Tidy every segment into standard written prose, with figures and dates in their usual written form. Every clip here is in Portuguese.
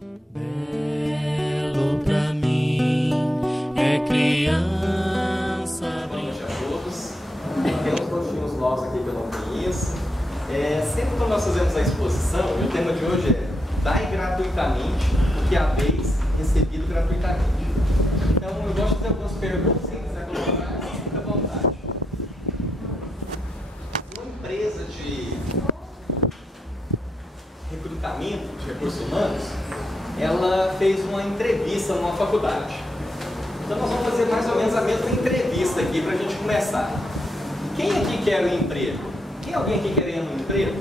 Belo pra mim é criança. Boa noite a todos. Tem uns rostinhos novos aqui que eu não conheço. Sempre quando nós fazemos a exposição, o tema de hoje é dai gratuitamente o que haveis recebido gratuitamente. Então eu gosto de fazer algumas perguntas, se quiser colocar, fica à vontade. Uma empresa de recrutamento de recursos humanos, ela fez uma entrevista numa faculdade. Então nós vamos fazer mais ou menos a mesma entrevista aqui para a gente começar. Quem aqui quer um emprego? Tem alguém aqui querendo um emprego?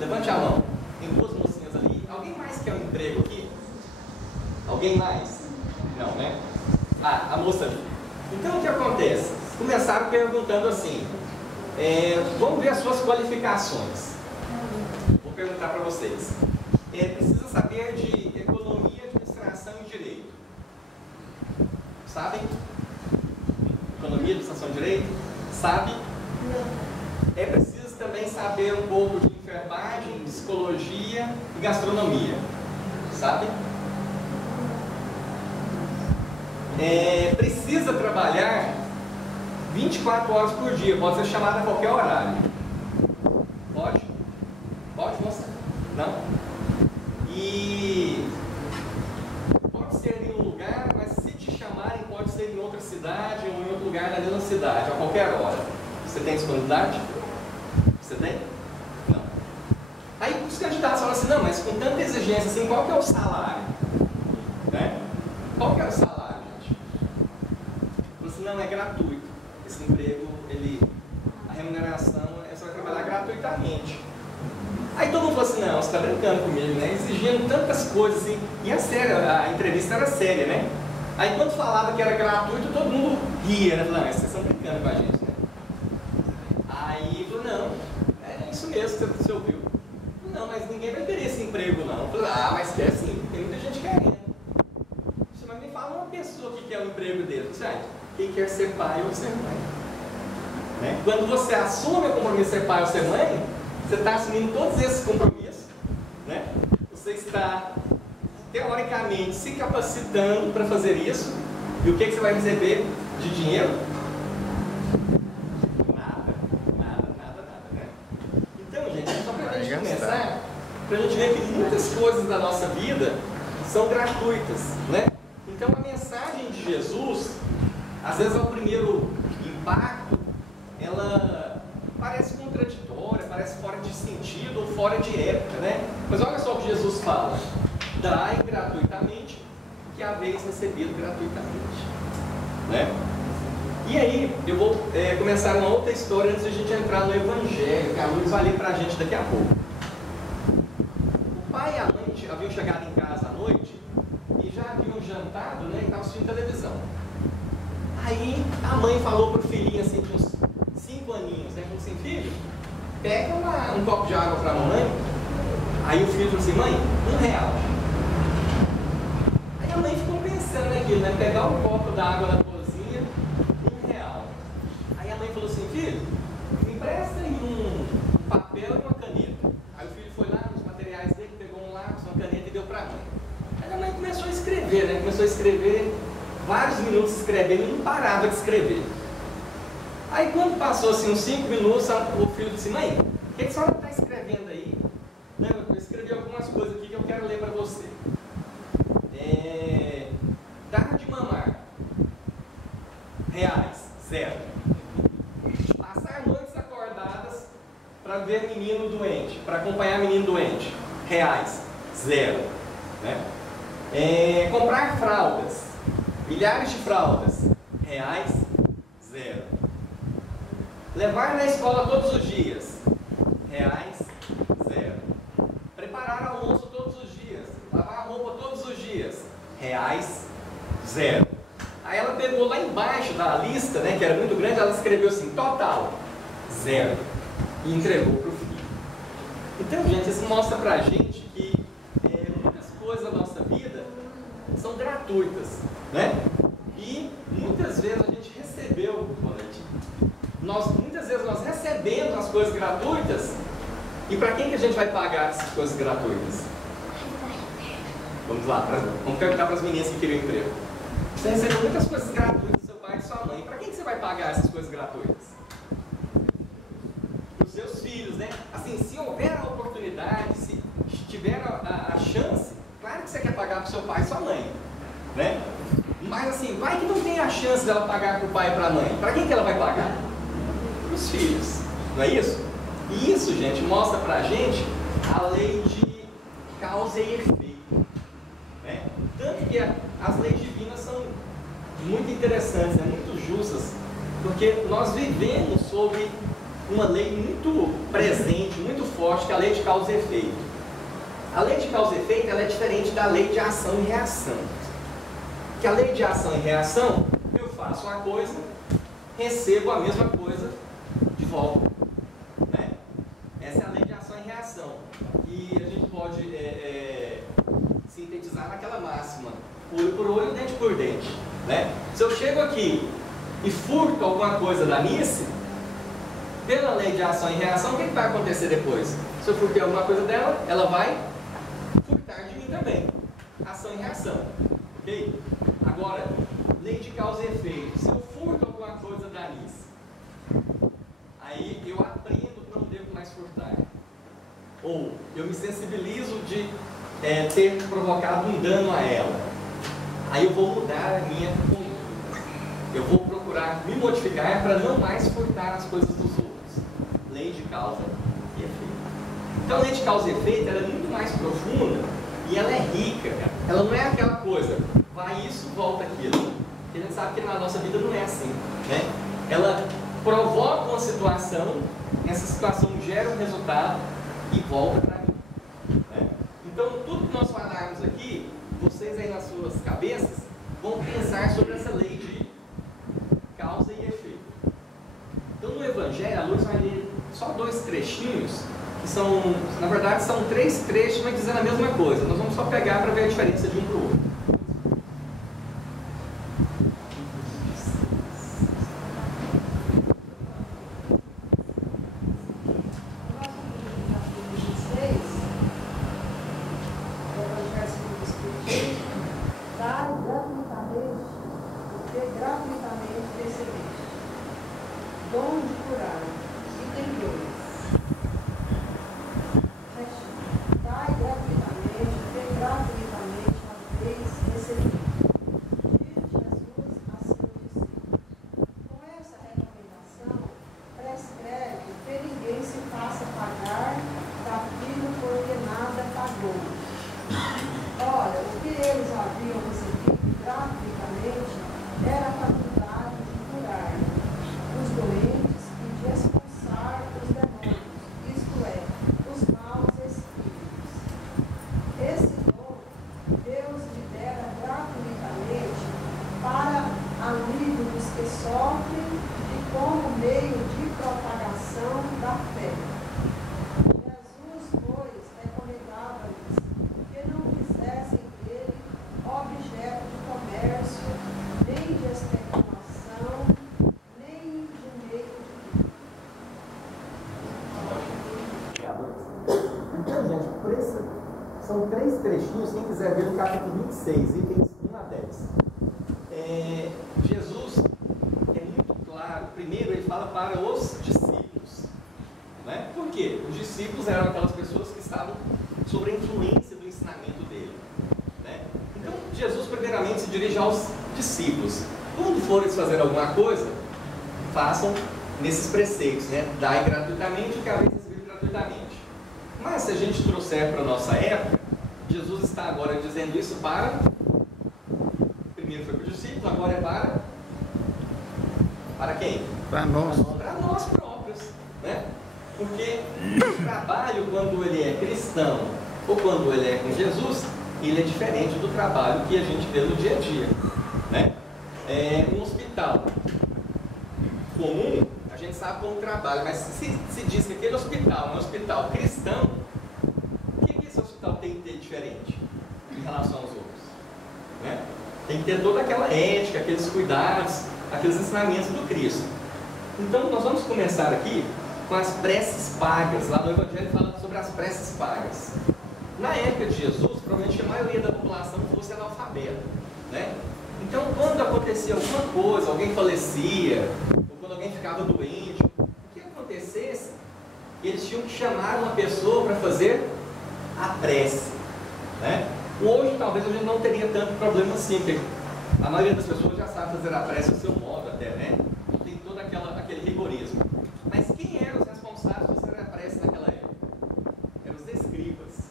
Levante a mão. Tem duas mocinhas ali. Alguém mais quer um emprego aqui? Alguém mais? Não, né? Ah, a moça ali. Então o que acontece? Começaram perguntando assim, vamos ver as suas qualificações. Vou perguntar para vocês. Precisa saber de economia, administração e direito. Sabem? Economia, administração e direito? Sabe? Não. É preciso também saber um pouco de enfermagem, psicologia e gastronomia. Sabe? Precisa trabalhar 24 horas por dia. Pode ser chamado a qualquer horário. Pode? Pode, moça? Não? E pode ser em um lugar, mas se te chamarem pode ser em outra cidade ou em outro lugar da mesma cidade, a qualquer hora. Você tem disponibilidade? Você tem? Não. Aí os candidatos falam assim, não, mas com tanta exigência assim, qual que é o salário? Né? Qual que é o salário, gente? Falam assim, não, é gratuito. Esse emprego, a remuneração, você vai trabalhar gratuitamente. Aí todo mundo falou assim, não, você está brincando comigo, né? Exigindo tantas coisas assim. E é sério, a entrevista era séria, né? Aí quando falava que era gratuito, todo mundo ria, né? Falando, vocês estão brincando com a gente, né? Aí falou, não, é isso mesmo que você ouviu. Não, mas ninguém vai querer esse emprego, não. Falei, mas quer sim, tem muita gente querendo. Mas nem fala uma pessoa que quer um emprego dele. Quem quer ser pai ou ser mãe. Né? Quando você assume o compromisso de ser pai ou ser mãe, você está assumindo todos esses compromissos, né? Você está, teoricamente, se capacitando para fazer isso. E o que você vai receber de dinheiro? Nada, né? Então, gente, só para a gente começar, para a gente ver que muitas coisas da nossa vida são gratuitas, né? Então, a mensagem de Jesus, às vezes, ao primeiro impacto, ela parece contraditória, parece fora de sentido ou fora de época, né? Mas olha só o que Jesus fala: dai gratuitamente o que haveis recebido gratuitamente, né? E aí, eu vou começar uma outra história antes de a gente entrar no Evangelho, que a Luz vai ler para a gente daqui a pouco. O pai e a mãe haviam chegado em casa à noite e já haviam jantado, né? E estavam assistindo televisão. Aí a mãe falou para o filhinho assim, com uns 5 aninhos, né? Falou assim, filho, pega um copo de água para a mamãe. Aí o filho falou assim, mãe, R$1. Aí a mãe ficou pensando naquilo, né? Pegar um copo d'água na cozinha, R$1. Aí a mãe falou assim, filho, me empresta um papel e uma caneta. Aí o filho foi lá nos materiais dele, pegou um lápis, uma caneta e deu para a mãe. Aí a mãe começou a escrever, né? Começou a escrever, vários minutos escrevendo e não parava de escrever. Aí quando passou assim uns 5 minutos, o filho disse, mãe, o que a senhora está escrevendo aí? Não, eu escrevi algumas coisas aqui que eu quero ler para você. Dar de mamar, R$0. Passar noites acordadas para ver menino doente, para acompanhar menino doente, R$0. Né? Comprar fraldas, milhares de fraldas, R$0. Levar na escola todos os dias, R$0. Preparar almoço todos os dias, lavar a roupa todos os dias, R$0. Aí ela pegou lá embaixo da lista, né, que era muito grande, ela escreveu assim, total, 0. E entregou para o filho. Então, gente, isso mostra para a gente que muitas coisas da nossa vida são gratuitas, né? E muitas vezes a gente recebeu, muitas vezes nós recebemos as coisas gratuitas, e para quem que a gente vai pagar essas coisas gratuitas? Vamos lá, vamos perguntar para as meninas que queriam emprego. Você recebeu muitas coisas gratuitas do seu pai e de sua mãe. Para quem que você vai pagar essas coisas gratuitas? Para os seus filhos, né? Assim, se houver a oportunidade, se tiver a chance, claro que você quer pagar para o seu pai e sua mãe, né? Mas assim, vai que não tem a chance dela pagar para o pai e para a mãe. Para quem que ela vai pagar? Para os filhos, não é isso? E isso, gente, mostra para a gente a lei de causa e efeito, né? Tanto que as leis divinas são muito interessantes, muito justas, porque nós vivemos sob uma lei muito presente, muito forte, que é a lei de causa e efeito. A lei de causa e efeito ela é diferente da lei de ação e reação. Que a lei de ação e reação, eu faço uma coisa, recebo a mesma coisa de volta, né? Essa é a lei de ação e reação. E a gente pode sintetizar naquela máxima: olho por olho, dente por dente, né? Se eu chego aqui e furto alguma coisa da Nice, pela lei de ação e reação, o que vai acontecer depois? Se eu furtei alguma coisa dela, ela vai furtar de mim também. Ação e reação, ok? Agora, lei de causa e efeito. Se eu furto alguma coisa da Nice, aí eu aprendo que não devo mais furtar. Ou eu me sensibilizo de ter provocado um dano a ela. Aí eu vou mudar a minha conduta. Eu vou procurar me modificar para não mais furtar as coisas dos outros. Lei de causa e efeito. Então a lei de causa e efeito ela é muito mais profunda e ela é rica. Ela não é aquela coisa, vai isso, volta aquilo. A gente sabe que na nossa vida não é assim, né? Ela provoca uma situação, essa situação gera um resultado e volta para mim, né? Então tudo que nós falarmos aqui, vocês aí nas suas cabeças vão pensar sobre essa lei de causa e efeito. Então no Evangelho, a Luz vai ler só 2 trechinhos, que são, na verdade são 3 trechos, mas dizendo a mesma coisa. Nós vamos só pegar para ver a diferença de um para o outro. São 3 trechinhos, quem quiser ver no capítulo 26, itens 1 a 10. Jesus é muito claro. Primeiro ele fala para os discípulos, né? Por quê? Os discípulos eram aquelas pessoas que estavam sob a influência do ensinamento dele, né? Então Jesus primeiramente se dirige aos discípulos. Quando forem fazer alguma coisa, façam nesses preceitos, né? Dai gratuitamente o que haveis recebido gratuitamente. Mas se a gente trouxer para a nossa época, Jesus está agora dizendo isso para... Primeiro foi para os discípulos, agora é para quem? Para nós. Para nós próprios, né? Porque o trabalho, quando ele é cristão ou quando ele é com Jesus, ele é diferente do trabalho que a gente vê no dia a dia, né? Um hospital comum, a gente sabe como trabalha, mas se diz que aquele hospital é um hospital cristão, o que esse hospital tem que ter diferente em relação aos outros, né? Tem que ter toda aquela ética, aqueles cuidados, aqueles ensinamentos do Cristo. Então nós vamos começar aqui com as preces pagas. Lá no Evangelho fala sobre as preces pagas. Na época de Jesus, provavelmente a maioria da população fosse analfabeta, né? Então, quando acontecia alguma coisa, alguém falecia, ou quando alguém ficava doente, o que acontecesse, eles tinham que chamar uma pessoa para fazer a prece, né? Hoje, talvez, a gente não teria tanto problema assim, porque a maioria das pessoas já sabe fazer a prece do seu modo até, né? Tem todo aquele rigorismo. Mas quem eram os responsáveis por fazer a prece naquela época? Eram os escribas,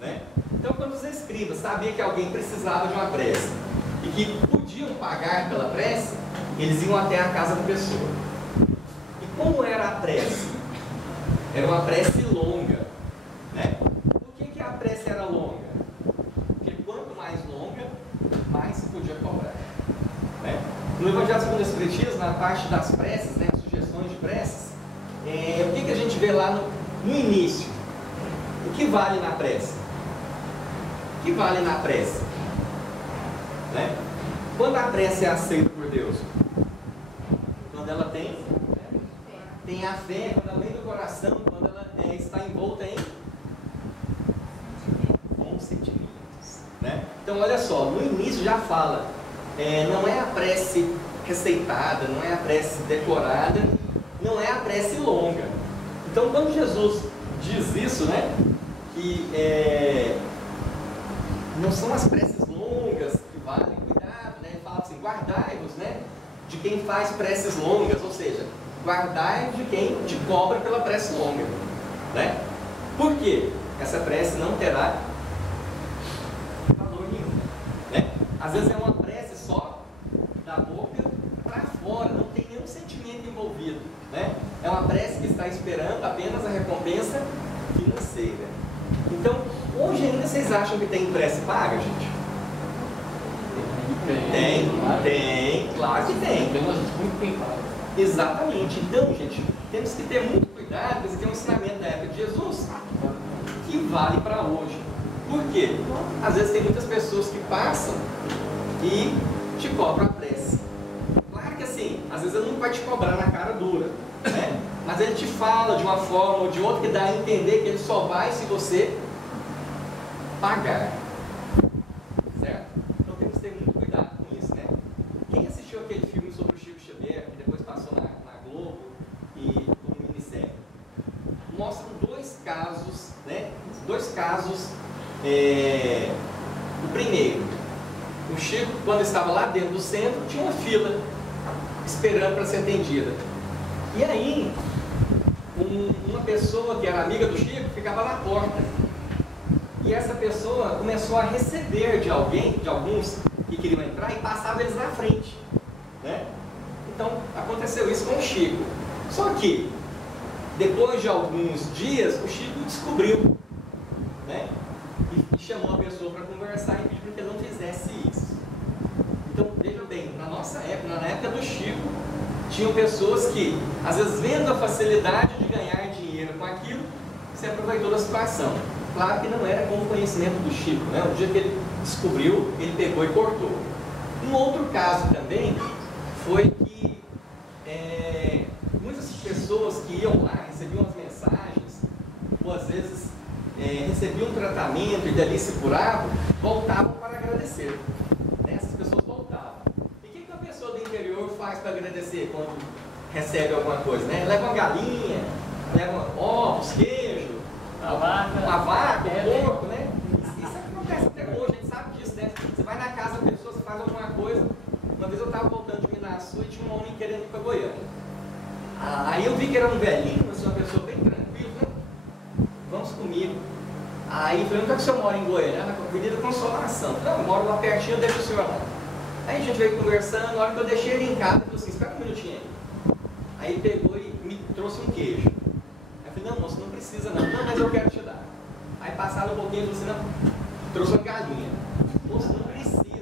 né? Então, quando os escribas sabiam que alguém precisava de uma prece e que podiam pagar pela prece, eles iam até a casa da pessoa. E como era a prece? Era uma prece longa, né? Por que a prece era longa? Porque quanto mais longa, mais se podia cobrar, né? No Evangelho segundo o Espiritismo, na parte das preces, né, as sugestões de preces, o que a gente vê lá no início? O que vale na prece? O que vale na prece? Né? Quando a prece é aceita por Deus? Quando ela tem a fé, quando ela vem do coração, quando ela está envolta em bons sentimentos, né? Então olha só, no início já fala, não é a prece receitada, não é a prece decorada, não é a prece longa. Então quando Jesus diz isso, né, que não são as preces longas que valem, cuidado, né? Ele fala assim, guardai-vos, né, de quem faz preces longas, ou seja, guardai-vos de quem te cobra pela prece longa, né? Por quê? Essa prece não terá valor nenhum, né? Às vezes é uma prece só da boca para fora, não tem nenhum sentimento envolvido, né? É uma prece que está esperando apenas a recompensa financeira. Então, hoje ainda vocês acham que tem prece paga, gente? Tem, claro que tem. Muito bem pago. Exatamente. Então, gente, temos que ter muito cuidado, porque esse aqui é um ensinamento da época de Jesus que vale para hoje. Por quê? Às vezes tem muitas pessoas que passam e te cobram a prece. Claro que assim, às vezes ele não vai te cobrar na cara dura, né? Mas ele te fala de uma forma ou de outra que dá a entender que ele só vai se você pagar. Certo? Então temos que ter muito cuidado com isso, né? Quem assistiu aquele filme sobre o Chico Xavier, que depois passou na Globo e como minissérie, mostra dois casos, né? Dois casos. O primeiro, o Chico, quando estava lá dentro do centro, tinha uma fila esperando para ser atendida. E aí, uma pessoa que era amiga do Chico ficava na porta. E essa pessoa começou a receber de alguns que queriam entrar e passava eles na frente, né? Então, aconteceu isso com o Chico. Só que, depois de alguns dias, o Chico descobriu, né? E chamou a pessoa para conversar e pediu para que ele não fizesse isso. Então, veja bem, na nossa época, na época do Chico, tinham pessoas que, às vezes, vendo a facilidade de ganhar dinheiro com aquilo, se aproveitou da situação. Claro que não era com o conhecimento do Chico, né? O dia que ele descobriu, ele pegou e cortou. Um outro caso também foi que muitas pessoas que iam lá, recebiam as mensagens, ou às vezes recebiam um tratamento e dali se curavam, voltavam para agradecer. Né? Essas pessoas voltavam. E o que uma pessoa do interior faz para agradecer quando recebe alguma coisa? Né? Leva uma galinha, leva ovos, queijo, uma vaca, um porco, né? Isso acontece até hoje, a gente sabe disso, né? Você vai na casa da pessoa, você faz alguma coisa. Uma vez eu estava voltando de Minaçu e tinha um homem querendo ir para Goiânia. Aí eu vi que era um velhinho, mas uma pessoa bem tranquila, né? Vamos comigo. Aí eu falei, onde é que o senhor mora em Goiânia? Na Avenida Consolação. Não, eu moro lá pertinho, deixa o senhor lá. Aí a gente veio conversando, na hora que eu deixei ele em casa, eu falei assim, espera um minutinho aí. Aí ele pegou e me trouxe um queijo. Aí eu falei, não moço, não precisa não. Não, mas eu quero te dar. Aí passaram um pouquinho, eu falei assim, não, trouxe uma galinha. Moço, não precisa.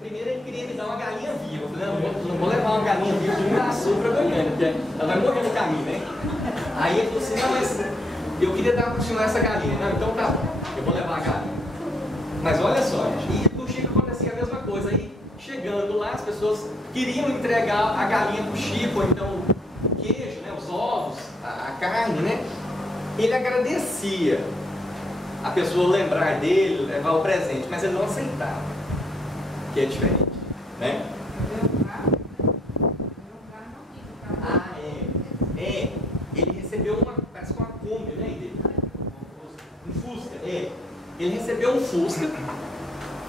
Primeiro ele queria me dar uma galinha viva. Eu falei, não vou levar uma galinha viva de Minaçu para Goiânia, porque ela vai morrer no caminho, né? Aí ele falou assim, não, mas eu queria dar para o senhor essa galinha. Não, então tá bom, eu vou levar a galinha. Mas olha só, gente, e com o Chico acontecia a mesma coisa. Aí, chegando lá, as pessoas queriam entregar a galinha para o Chico, ou então o queijo, né, os ovos, a carne, né? Ele agradecia. a pessoa lembrar dele, levar o presente, mas ele não aceitava, que é diferente, né? Ah, ele recebeu parece que uma Kombi, né, dele? Um Fusca, ele recebeu um Fusca,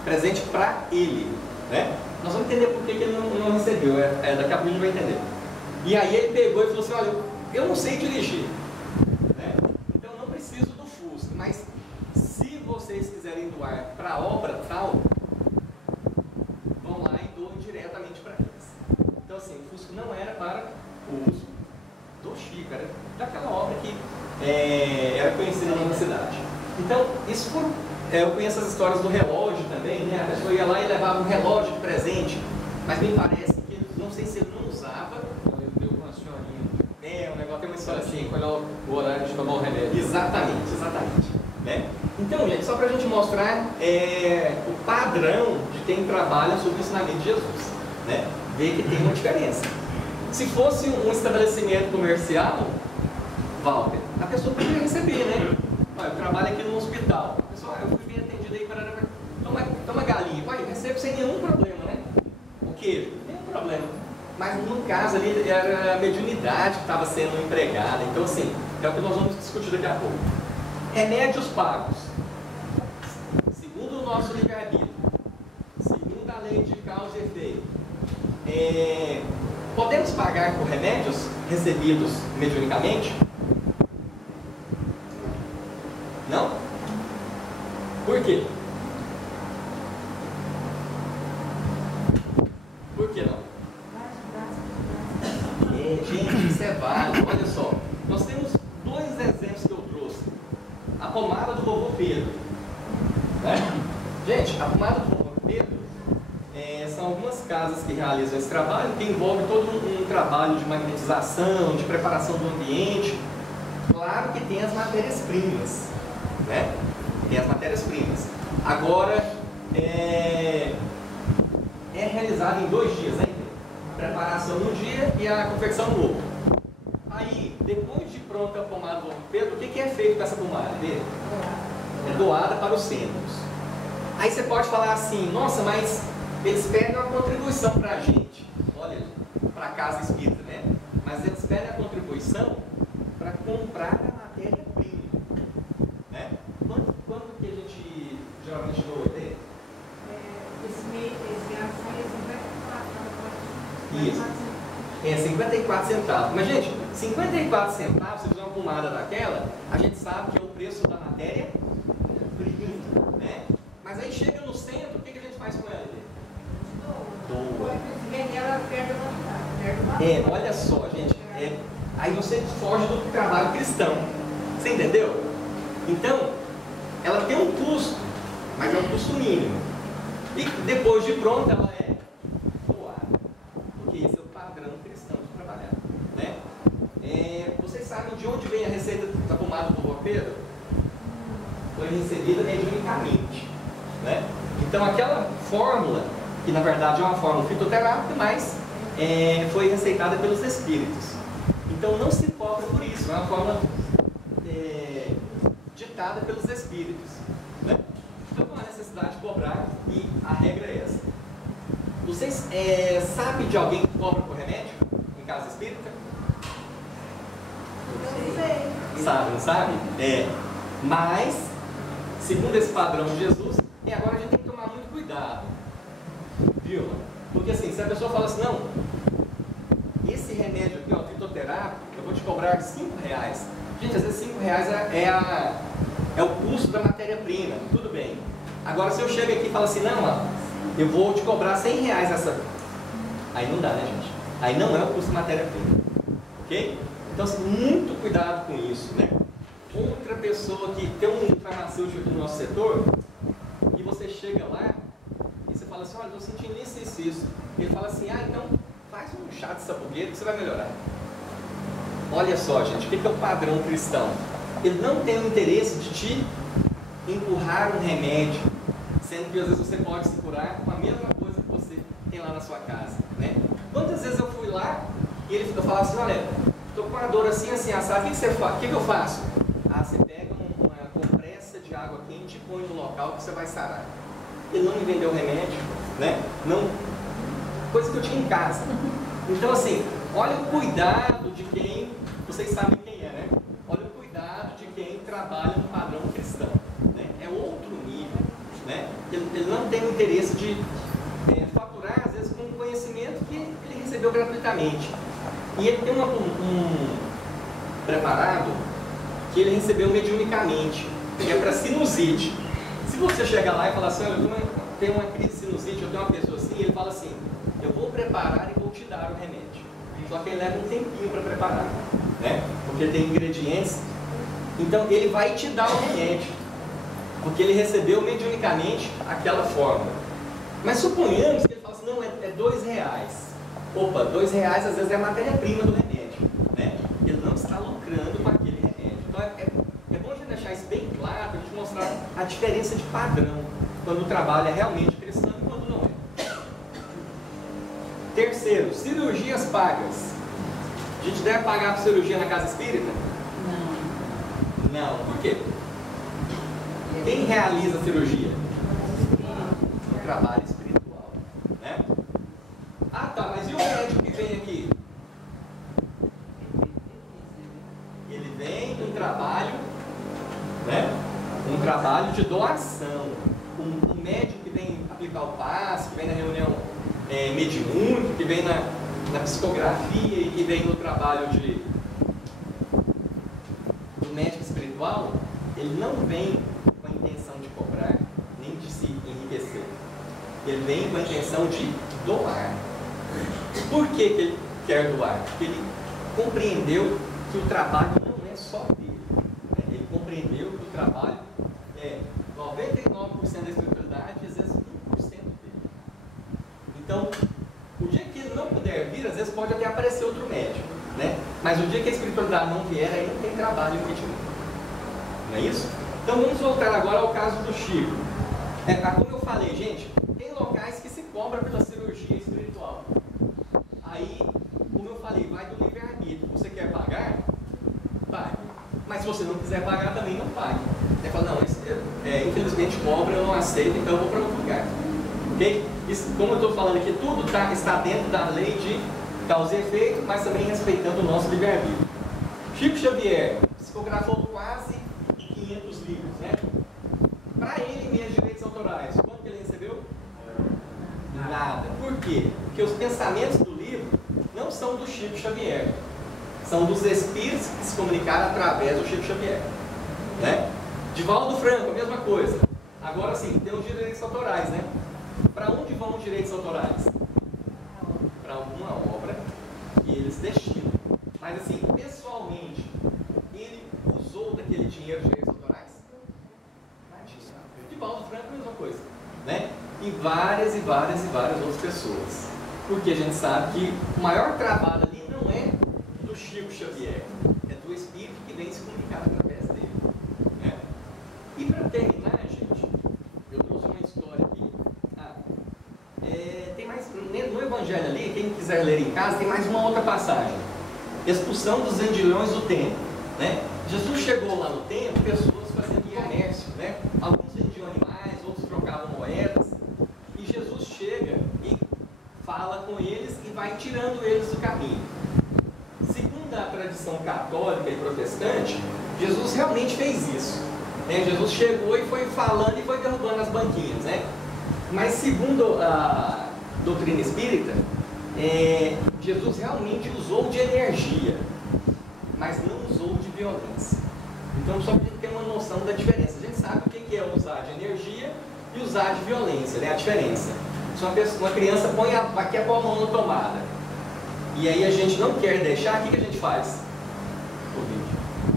presente para ele, né? Nós vamos entender por que ele não recebeu, daqui a pouco a gente vai entender. E aí ele pegou e falou assim, olha, eu não sei dirigir, né? Então eu não preciso do Fusca, mas se vocês quiserem doar para a obra tal, vão lá e doem diretamente para eles. Então assim, o Fusca não era para o uso do Chico, era daquela obra que era conhecida na cidade. Então, isso eu conheço as histórias do relógio também, né? A pessoa ia lá e levava um relógio de presente, mas me parece que, não sei se ele não usava. Ele deu uma senhorinha. O negócio tem uma história assim. Olhar o horário de tomar o remédio. Exatamente. Né? Então, gente, só para a gente mostrar o padrão de quem trabalha sobre o ensinamento de Jesus, né? Ver que tem uma diferença. Se fosse um estabelecimento comercial, Walter, a pessoa poderia receber, né? Olha, eu trabalho aqui no hospital. Pessoal, eu fui bem atendido aí para toma galinha. Pai, recebe sem nenhum problema, né? O queijo, nenhum problema. Mas no caso ali era a mediunidade que estava sendo empregada. Então, assim, é o que nós vamos discutir daqui a pouco. Remédios pagos. Segundo o nosso livre-arbítrio, segundo a lei de causa e efeito, podemos pagar por remédios recebidos mediunicamente? Não? Por quê? Por que não? Gente, isso é válido. Olha só, nós temos dois exemplos que eu trouxe. A pomada do vovô Pedro, né? Gente, a pomada do vovô Pedro são algumas casas que realizam esse trabalho, que envolve todo um trabalho de magnetização, de preparação do ambiente. Claro que tem as matérias-primas, né? Tem as matérias-primas. Agora, é realizado em 2 dias, né? A preparação num dia e a confecção no outro. Aí, depois de pronta a pomada do Pedro, o que é feito com essa pomada dele? É doada para os centros. Aí você pode falar assim, nossa, mas eles pedem uma contribuição para a gente. Olha, para a casa espírita, né? Mas eles pedem a contribuição para comprar a matéria-prima, né? Quanto que a gente geralmente doa dele? Esse ano foi 54. Isso. 54 centavos. Mas, gente, 54 centavos, se fizer uma pomada daquela, a gente sabe que é o preço da matéria-prima, né? Mas aí chega no centro, o que a gente faz com ela? Doa. Ela perde a vontade. Olha só, gente. Aí você foge do trabalho cristão. Você entendeu? Então, ela tem um custo, mas é um custo mínimo. E depois de pronta, ela é doada. Porque esse é o padrão cristão de trabalhar, né? Vocês sabem de onde vem a receita da pomada do vovô Pedro? Foi recebida mediunicamente, né? Então, aquela fórmula, que na verdade é uma fórmula fitoterápica, mas foi receitada pelos espíritos. Então, não se cobra por isso, é uma fórmula ditada pelos espíritos, né? Então não há necessidade de cobrar e a regra é essa. Vocês sabem de alguém que cobra por remédio em casa espírita? Eu sei. Sabe, não sabe? Mas, segundo esse padrão de Jesus, agora a gente tem que tomar muito cuidado, viu? Porque assim, se a pessoa fala assim, não, esse remédio aqui, ó, fitoterápico, eu vou te cobrar R$5. Gente, às vezes R$5 é o custo da matéria-prima, tudo bem. Agora, se eu chego aqui e falo assim, não, ó, eu vou te cobrar R$100 essa... Aí não dá, né, gente? Aí não é o custo da matéria-prima, ok? Então, assim, muito cuidado com isso, né? Outra pessoa que tem um farmacêutico aqui no nosso setor, e você chega lá, e você fala assim, olha, estou sentindo isso e isso. Ele fala assim, então faz um chá de sabugueiro que você vai melhorar. Olha só, gente, o que é o padrão cristão? Ele não tem o interesse de te empurrar um remédio, sendo que às vezes você pode se curar com a mesma coisa que você tem lá na sua casa, né? Quantas vezes eu fui lá e eu falava assim, olha, estou com uma dor assim, assado, o que você faz? O que eu faço? Você pega uma compressa de água quente local que você vai sarar. Ele não me vendeu remédio, né? Não, coisa que eu tinha em casa. Então assim, olha o cuidado de quem, vocês sabem quem é, né? Olha o cuidado de quem trabalha no padrão cristão, né? É outro nível, né? Ele não tem o interesse de faturar, às vezes, com um conhecimento que ele recebeu gratuitamente. E ele tem um preparado que ele recebeu mediunicamente, que é para sinusite. Se você chegar lá e falar assim, olha, eu tenho uma crise de sinusite, eu tenho uma pessoa assim, ele fala assim, eu vou preparar e vou te dar o remédio. Só que ele leva um tempinho para preparar, né? Porque tem ingredientes. Então ele vai te dar o remédio, porque ele recebeu mediunicamente aquela fórmula. Mas suponhamos que ele fala assim, não, é R$2. Opa, R$2 às vezes é a matéria-prima do remédio, né? Ele não está lucrando com aquele remédio. Então é bom a gente deixar isso bem claro, para a gente mostrar a diferença de padrão, quando o trabalho é realmente cristão e quando não é. Terceiro, cirurgias pagas. A gente deve pagar por cirurgia na casa espírita? Não. Não. Por quê? Quem realiza a cirurgia? O trabalho espiritual, né? Ah, tá, mas e o médico que vem aqui? Ele vem de um trabalho, né? Um trabalho de doação. Um médico que vem aplicar o passe, que vem na reunião mediúnica, que vem na psicografia e que vem no trabalho do médico espiritual, ele não vem com a intenção de cobrar, nem de se enriquecer. Ele vem com a intenção de doar. Por que ele quer doar? Porque ele compreendeu que o trabalho não é só dele. Ele compreendeu que o trabalho é 99% da espiritualidade e às vezes 1% dele. Então, o dia que ele não puder vir, às vezes pode até aparecer outro médico, né? Mas o dia que a espiritualidade não vier, aí não tem trabalho efetivo. Não é isso? Então vamos voltar agora ao caso do Chico. Como eu falei, gente, tem locais que se cobra pela cirurgia espiritual. Aí, como eu falei, vai do livre-arbítrio. Você quer pagar? Pague. Mas se você não quiser pagar, também não pague. Você fala, não, infelizmente cobra, eu não aceito, então eu vou para outro lugar. Ok? Isso, como eu estou falando aqui, tudo está dentro da lei de causa e efeito, mas também respeitando o nosso livre-arbítrio. Chico Xavier psicografou quase 500 livros, né? Para ele mesmo, direitos autorais, quanto que ele recebeu? Nada. Por quê? Porque os pensamentos do livro não são do Chico Xavier, são dos espíritos que se comunicaram através do Chico Xavier, né? Divaldo Franco, a mesma coisa. Agora sim, tem os direitos autorais, né? Para onde vão os direitos autorais? Para alguma obra que eles destinam. Mas assim, pessoalmente, ele usou daquele dinheiro de direitos autorais? Divaldo Franco, a mesma coisa, né? E várias outras pessoas. Porque a gente sabe que o maior trabalho ali não é do Chico Xavier, é do Espírito que vem se comunicar através dele, né? E para terminar, gente, eu trouxe uma história aqui. Tem mais, no Evangelho ali, quem quiser ler em casa, tem mais uma outra passagem. Expulsão dos vendilhões do templo, né? Jesus chegou lá no templo, pessoas fazendo comércio, né? Alguns vendiam animais, outros trocavam moedas. E Jesus chega e fala com eles e vai tirando eles do caminho. Segundo a tradição católica e protestante, Jesus realmente fez isso, né? Jesus chegou e foi falando e foi derrubando as banquinhas, né? Mas segundo a doutrina espírita, Jesus realmente usou de energia, mas não usou de violência. Então só para ter uma noção da diferença. A gente sabe o que é usar de energia e usar de violência, né? A diferença. Se uma criança quer pôr a mão na tomada, e aí a gente não quer deixar, o que a gente faz?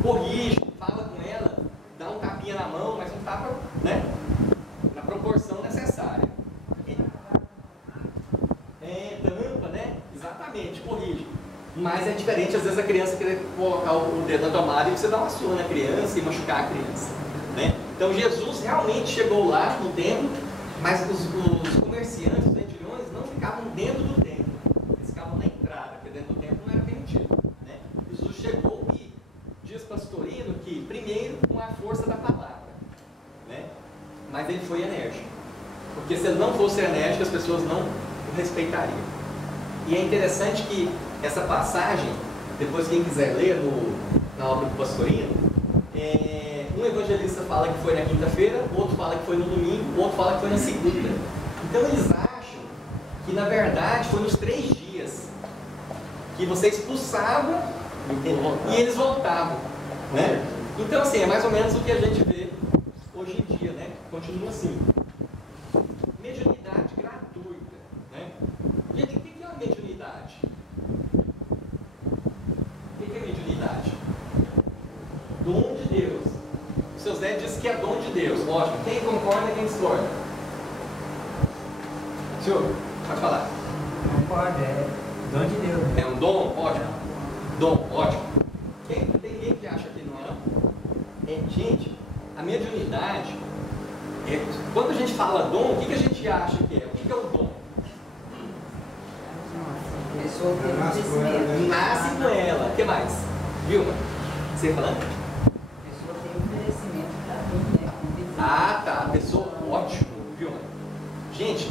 Corrige, fala com ela, dá um tapinha na mão, mas um tapa, né? Na proporção necessária. Tampa, né? Exatamente, corrige. Mas é diferente, às vezes, a criança querer colocar o dedo na tomada e você dá uma surra na criança e machucar a criança, né? Então Jesus realmente chegou lá no templo, mas os comerciantes, os vendilhões, não ficavam dentro do templo, eles ficavam na entrada, porque dentro do templo não era permitido, né? Jesus chegou e diz Pastorino que primeiro com a força da palavra, né? mas ele foi enérgico. Porque se ele não fosse enérgico, as pessoas não o respeitariam. E é interessante que essa passagem, depois quem quiser ler na obra do Pastorino, um evangelista fala que foi na quinta-feira, o outro fala que foi no domingo, o outro fala que foi na segunda. Então eles acham que na verdade foi nos 3 dias que você expulsava e eles voltavam, né? Então assim, é mais ou menos o que a gente vê hoje em dia, né? Continua assim. Mediunidade gratuita, né? Gente, o que é uma mediunidade? O que é mediunidade? Dom de Deus. O seu Zé diz que é dom de Deus. Lógico, quem concorda e quem discorda? Senhor, pode falar. Concordo, é dom de Deus. É um dom? Ótimo. Dom, ótimo. Tem quem que acha que não é? Gente, a mediunidade, quando a gente fala dom, o que a gente acha que é? O que é o dom? A pessoa tem oferecimento. Nasce com ela. O que mais? Vilma, você falando? A pessoa tem oferecimento para mim, né? Ah, tá. A pessoa, ótimo, Vilma. Gente,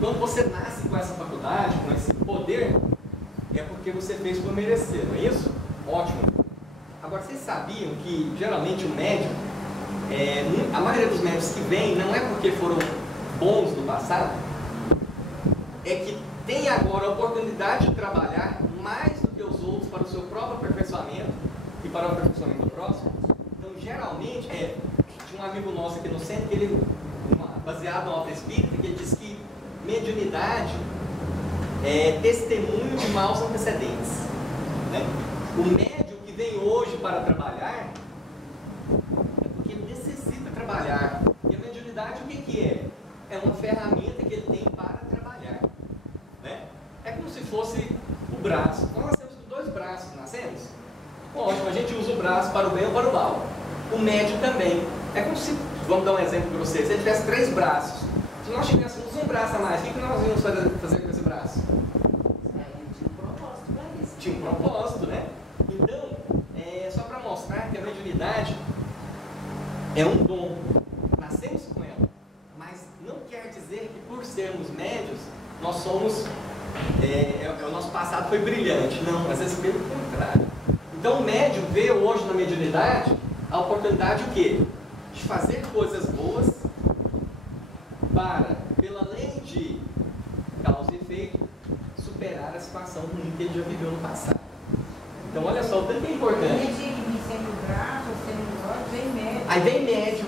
quando você nasce com essa faculdade, com esse poder, é porque você fez por merecer, não é isso? Ótimo. Agora, vocês sabiam que geralmente o médium, a maioria dos médios que vem não é porque foram bons no passado, é que tem agora a oportunidade de trabalhar mais do que os outros para o seu próprio aperfeiçoamento e para o aperfeiçoamento do próximo. Então, geralmente, tinha um amigo nosso aqui no centro, que ele, baseado na obra espírita, que ele diz que mediunidade é testemunho de maus antecedentes, né? O médium que vem hoje para trabalhar é porque ele necessita trabalhar. E a mediunidade, o que é? É uma ferramenta que ele tem para trabalhar, né? É como se fosse o braço. Nós nascemos com 2 braços, nascemos? Ótimo, a gente usa o braço para o bem ou para o mal. O médium também. É como se, vamos dar um exemplo para vocês, se ele tivesse 3 braços. Se nós tivéssemos um braço a mais, o que nós íamos fazer com esse braço? Tinha um propósito para isso. Tinha um propósito, né? Então, só para mostrar que a mediunidade é um dom. Nascemos com ela. Mas não quer dizer que por sermos médios, nós somos... o nosso passado foi brilhante. Não, às vezes pelo contrário. Então o médium vê hoje na mediunidade a oportunidade o quê? De fazer coisas boas para, pela lei de causa e efeito, superar a situação ruim que ele já viveu no passado. Então olha só o tanto que é importante. Sem o braço, sem o olho, vem médio. Aí vem médio,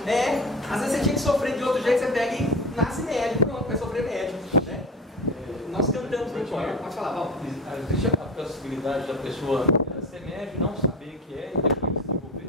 às vezes você tinha que sofrer de outro jeito, você pega e nasce médio, pronto, vai sofrer médio, né? Nós cantamos no coro, pode falar, Val. Existe a possibilidade da pessoa ser médio, não saber o que é e depois desenvolver?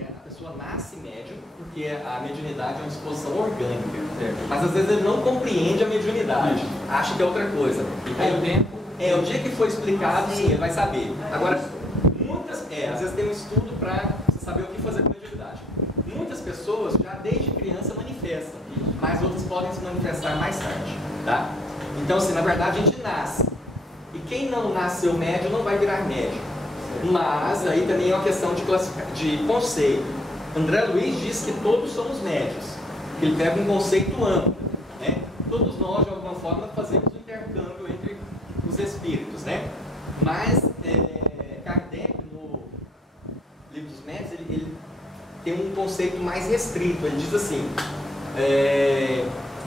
A pessoa nasce médium, porque a mediunidade é uma disposição orgânica, certo? Mas às vezes ele não compreende a mediunidade, acha que é outra coisa. E tem o tempo. O dia que for explicado, sim, ele vai saber. Agora, às vezes tem um estudo para você saber o que fazer com a mediunidade. Muitas pessoas já desde criança manifestam, mas outras podem se manifestar mais tarde, tá? Então, assim, na verdade a gente nasce. E quem não nasceu médio não vai virar médio. Mas aí também é uma questão de conceito. André Luiz diz que todos somos médios. Ele pega um conceito amplo, né? Todos nós, de alguma forma, fazemos um intercâmbio entre os espíritos, né? Mas Kardec, no Livro dos Médios, ele tem um conceito mais restrito. Ele diz assim: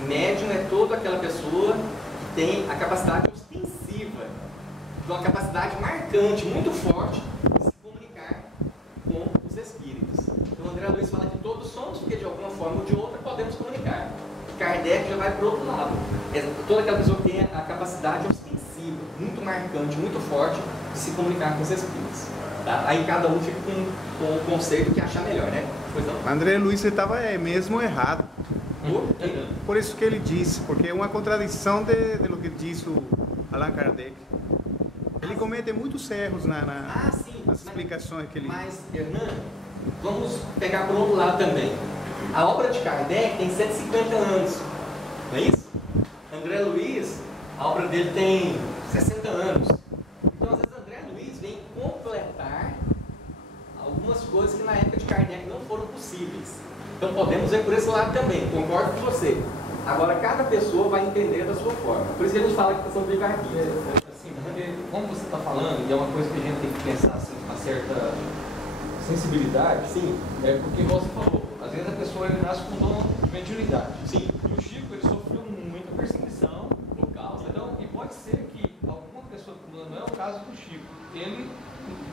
médium é toda aquela pessoa que tem a capacidade ostensiva, uma capacidade marcante, muito forte, de se comunicar com os espíritos. Então André Luiz fala que todos somos, porque de alguma forma ou de outra podemos comunicar. Kardec já vai para o outro lado. Toda aquela pessoa que tem a capacidade ostensiva, muito marcante, muito forte, de se comunicar com os espíritos. Tá? Aí cada um fica com o conceito que achar melhor, né? Pois não? André Luiz estava mesmo errado. Por quê? Por isso que ele disse, porque é uma contradição de lo que disse o Allan Kardec. Ele comete muitos erros Sim, nas explicações que ele... Mas, Hernan, vamos pegar por outro lado também. A obra de Kardec tem 150 anos, não é isso? André Luiz, a obra dele tem 60 anos. Então, às vezes, André Luiz vem completar algumas coisas que na época de Kardec não foram possíveis. Então podemos ver por esse lado também, concordo com você. Agora cada pessoa vai entender da sua forma. Por isso que a gente fala que questão de livre-arbítrio. Assim, porque como você está falando, e é uma coisa que a gente tem que pensar assim, com uma certa sensibilidade, Sim, é porque você falou, às vezes a pessoa ele nasce com dom de mediunidade. sim. E o Chico ele sofreu muita perseguição Por causa. então, e pode ser que alguma pessoa, não é o caso do Chico, ele,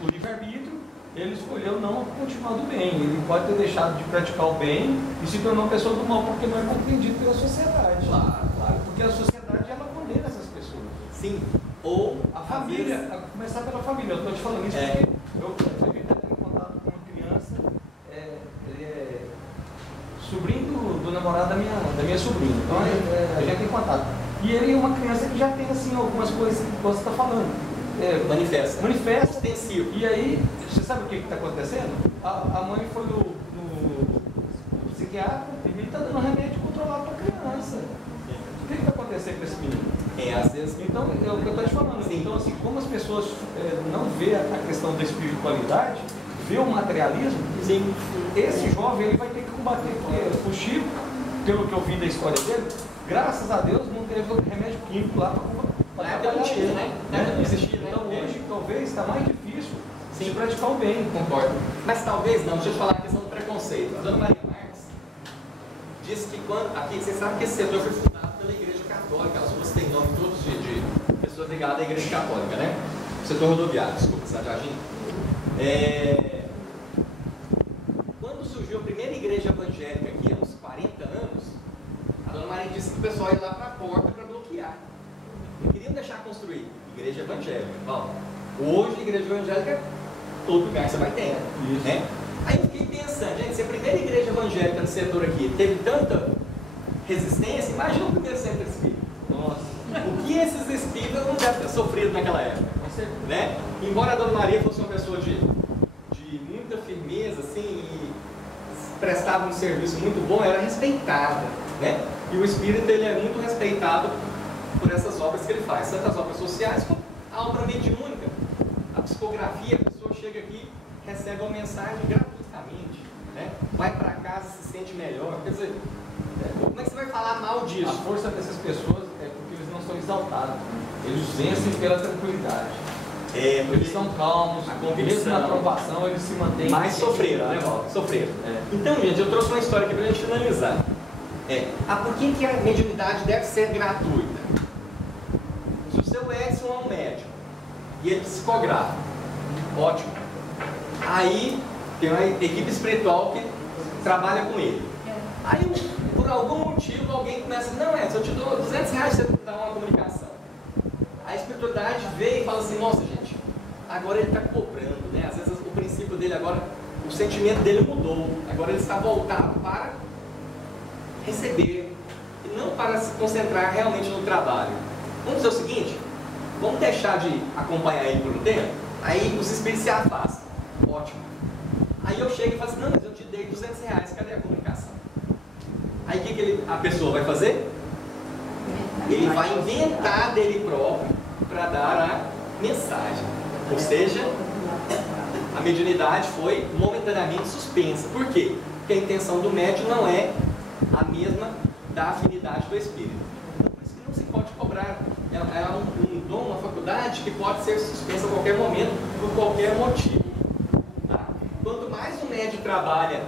o livre-arbítrio, ele escolheu não continuar do bem, ele pode ter deixado de praticar o bem e se tornou uma pessoa do mal porque não é compreendido pela sociedade. Claro, claro. Porque a sociedade ela condena essas pessoas. Sim. Ou A família, vezes, a começar pela família, eu estou te falando isso É. porque eu tive até contato com uma criança, ele é sobrinho do namorado da minha sobrinha, então a gente tem contato. E ele é uma criança que já tem assim algumas coisas que você está falando. manifesta. Manifesta. Ostensivo. E aí, você sabe o que está acontecendo? A mãe foi no psiquiatra e ele está dando remédio controlado para a criança. O que está acontecendo com esse menino? Às vezes. Então, é o que eu estou te falando. Sim. Então, assim, como as pessoas não vê a questão da espiritualidade, vê o materialismo, Sim. esse jovem ele vai ter que combater. Porque o Chico, pelo que eu vi da história dele, graças a Deus não teve remédio químico lá para Na época não tinha, né? Na época não existia, né? Então, hoje, talvez, está mais difícil Sim. de praticar o bem. Concordo. Mas talvez não, deixa eu te falar a questão do preconceito. A dona Maria Marques diz que quando. Aqui, você sabe que esse setor foi fundado pela Igreja Católica, as ruas têm nome todos de pessoas ligadas à Igreja Católica, né? Setor rodoviário, desculpa, São Jardim. Quando surgiu a primeira igreja evangélica aqui, há uns 40 anos, a dona Maria disse que o pessoal ia lá para a porta para bloquear. Não queriam deixar construir igreja evangélica. Bom, hoje a igreja evangélica, todo lugar que você vai ter, né? Aí eu fiquei pensando, gente, se a primeira igreja evangélica no setor aqui teve tanta resistência, imagina o primeiro centro espírita. Nossa. O que esses espíritas não devem ter sofrido naquela época, Com certeza. né? Embora a dona Maria fosse uma pessoa de muita firmeza, assim, e prestava um serviço muito bom, era respeitada, né? E o espírito, ele é muito respeitado por essas obras que ele faz, tanto as obras sociais como a obra mediúnica, a psicografia. A pessoa chega aqui, recebe uma mensagem gratuitamente, né? Vai para casa, se sente melhor. Quer dizer, como é que você vai falar mal A disso? força dessas pessoas é porque eles não são exaltados. Eles vencem pela tranquilidade. Eles são calmos, mesmo na provação eles se mantêm. Mais sofreram, né, Walter? Sofreram. É. Então, gente, eu trouxe uma história aqui para a gente finalizar. Por que a mediunidade deve ser gratuita? Se o seu Edson é um médico e ele psicografa, ótimo. Aí tem uma equipe espiritual que trabalha com ele. Aí, por algum motivo, alguém começa, não, Edson, eu te dou R$200 para você dar uma comunicação. A espiritualidade vem e fala assim, nossa, gente, agora ele está cobrando, né? Às vezes o princípio dele agora, o sentimento dele mudou. Agora ele está voltado para receber e não para se concentrar realmente no trabalho. Vamos fazer o seguinte, vamos deixar de acompanhar ele por um tempo, aí os espíritos se afastam. Ótimo. Aí eu chego e falo assim, não, mas eu te dei R$200, cadê a comunicação? Aí o que a pessoa vai fazer? Ele vai inventar dele próprio para dar a mensagem. Ou seja, a mediunidade foi momentaneamente suspensa. Por quê? Porque a intenção do médium não é a mesma da afinidade do espírito. Então, por isso que não se pode cobrar. É um dom, uma faculdade que pode ser suspensa a qualquer momento, por qualquer motivo. Tá? Quanto mais o médium trabalha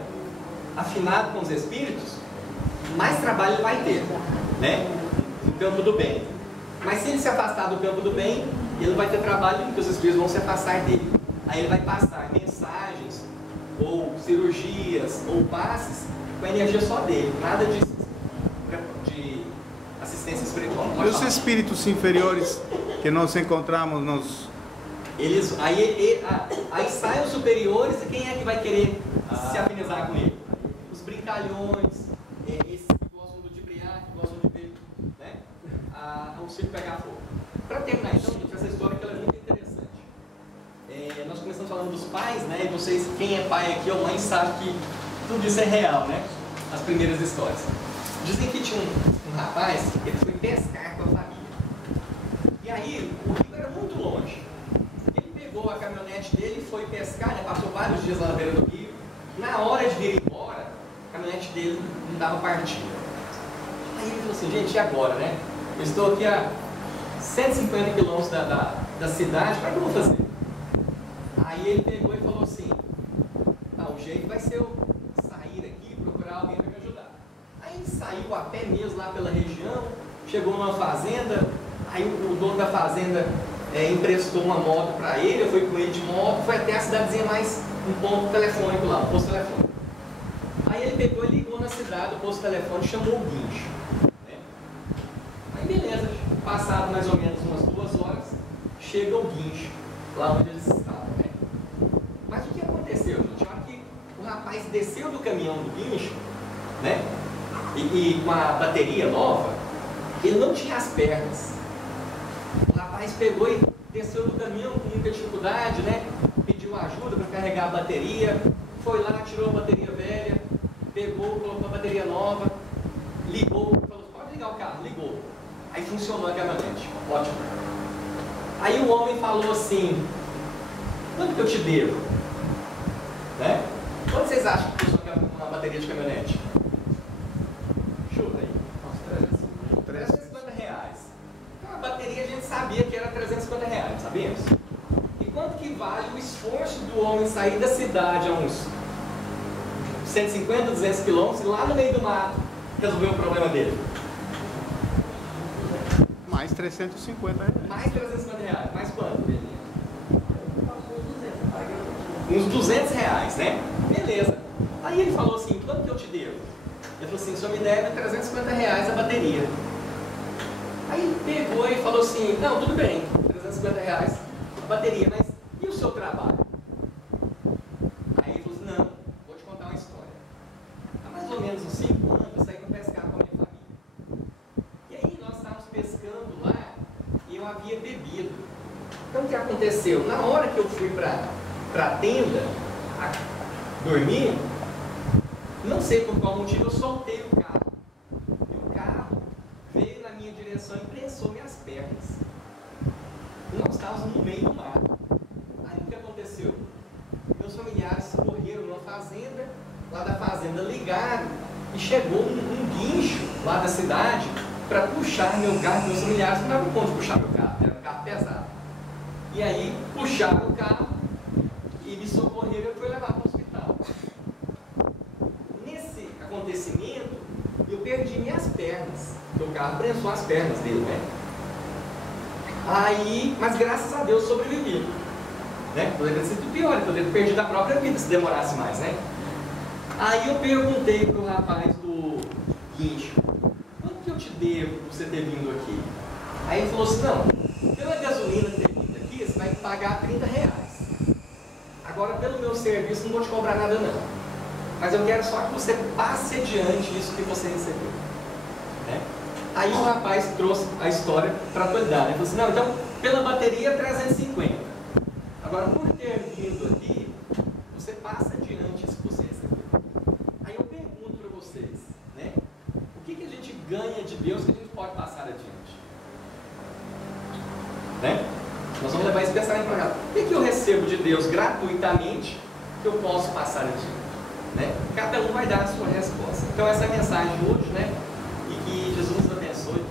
afinado com os espíritos, mais trabalho ele vai ter, né? No campo do bem. Mas se ele se afastar do campo do bem, ele vai ter trabalho porque os espíritos vão se afastar dele. Aí ele vai passar mensagens, ou cirurgias, ou passes com a energia só dele, nada de assistência espiritual. E os espíritos inferiores que nós encontramos nos... Aí saem os superiores e quem é que vai querer se afinizar com ele? Os brincalhões, esses que gostam de briar, que gostam de ver, né? O circo pegar fogo. Para terminar então, gente, essa história que ela é muito interessante. Nós começamos falando dos pais, né? E vocês, quem é pai aqui ou mãe, sabe que tudo isso é real, né? As primeiras histórias. Dizem que tinha um rapaz, ele foi pescar com a família. E aí, o rio era muito longe. Ele pegou a caminhonete dele e foi pescar, né? Passou vários dias lá na beira do rio. Na hora de vir embora, a caminhonete dele não estava partido. Aí ele falou assim, gente, e agora, né? Eu estou aqui a 150 quilômetros da cidade, como é que eu vou fazer? Aí ele pegou e falou assim, o jeito vai ser eu sair aqui e procurar alguém para me ajudar. Aí ele saiu a pé mesmo lá pela região, chegou numa fazenda, aí o dono da fazenda emprestou uma moto para ele, eu fui com ele de moto, foi até a cidadezinha mais um ponto telefônico lá, um posto telefônico. Aí ele pegou e ligou na cidade, o posto telefônico chamou o guincho. Né? Aí beleza, passado mais ou menos umas 2 horas, chega o guincho, lá onde eles estavam. Né? Mas o que aconteceu, gente? A hora que o rapaz desceu do caminhão do guincho, né? E com a bateria nova, ele não tinha as pernas. O rapaz pegou e desceu do caminhão com muita dificuldade, né? Pediu ajuda para carregar a bateria, foi lá, tirou a bateria velha, pegou, colocou a bateria nova, ligou, falou, pode ligar o carro, ligou. Aí funcionou a caminhonete, ótimo. Aí o homem falou assim, quanto que eu te devo? Né? Quanto vocês acham que custa uma bateria de caminhonete? Chuta aí. Uns 350 reais. Então a bateria a gente sabia que era 350 reais, sabemos? E quanto que vale o esforço do homem sair da cidade a uns 150, 200 quilômetros e lá no meio do mato resolver o problema dele? Mais 350 reais. Mais 350 reais. Mais quanto, Belinha? Uns 200 reais, né? Beleza. Aí ele falou assim, quanto que eu te devo? Ele falou assim, o senhor me deve 350 reais a bateria. Aí ele pegou e falou assim, não, tudo bem, 350 reais a bateria, mas e o seu trabalho? Aí ele falou assim, não, vou te contar uma história. Há mais ou menos uns 5 anos eu saí para pescar com a minha família. E aí nós estávamos pescando lá e eu havia bebido. Então o que aconteceu? Na hora que eu fui para a tenda dormir, não sei por qual motivo eu soltei o carro. E o carro veio na minha direção e prensou minhas pernas. E nós estávamos no meio do mar. Aí o que aconteceu? Meus familiares correram numa fazenda, lá da fazenda ligaram e chegou um guincho lá da cidade para puxar meu carro. Meus familiares não davam conta de puxar meu carro, era um carro pesado. E aí puxaram o carro e me socorreram e foi levar para o hospital. Nesse acontecimento, eu perdi minhas pernas, porque o carro prensou as pernas dele, né? Aí, mas graças a Deus sobrevivi. Né? Poderia ter sido pior, eu poderia ter perdido a própria vida se demorasse mais, né? Aí eu perguntei para o rapaz do guincho, quanto que eu te devo por você ter vindo aqui? Aí ele falou assim, não, pela gasolina ter vindo aqui, você vai pagar 30 reais. Agora, pelo meu serviço, não vou te cobrar nada não. Mas eu quero só que você passe adiante isso que você recebeu. Né? Aí o rapaz trouxe a história para a atualidade. Ele falou assim, não, então, pela bateria, 350. Agora, por ter vindo aqui, você passa adiante isso que você recebeu. Aí eu pergunto para vocês, né? O que a gente ganha de Deus que a gente pode passar adiante? Né? Nós vamos levar esse pensamento para cá. O que eu recebo de Deus gratuitamente que eu posso passar adiante? Né? Cada um vai dar a sua resposta. Então essa é a mensagem de hoje, né? E que Jesus nos abençoe.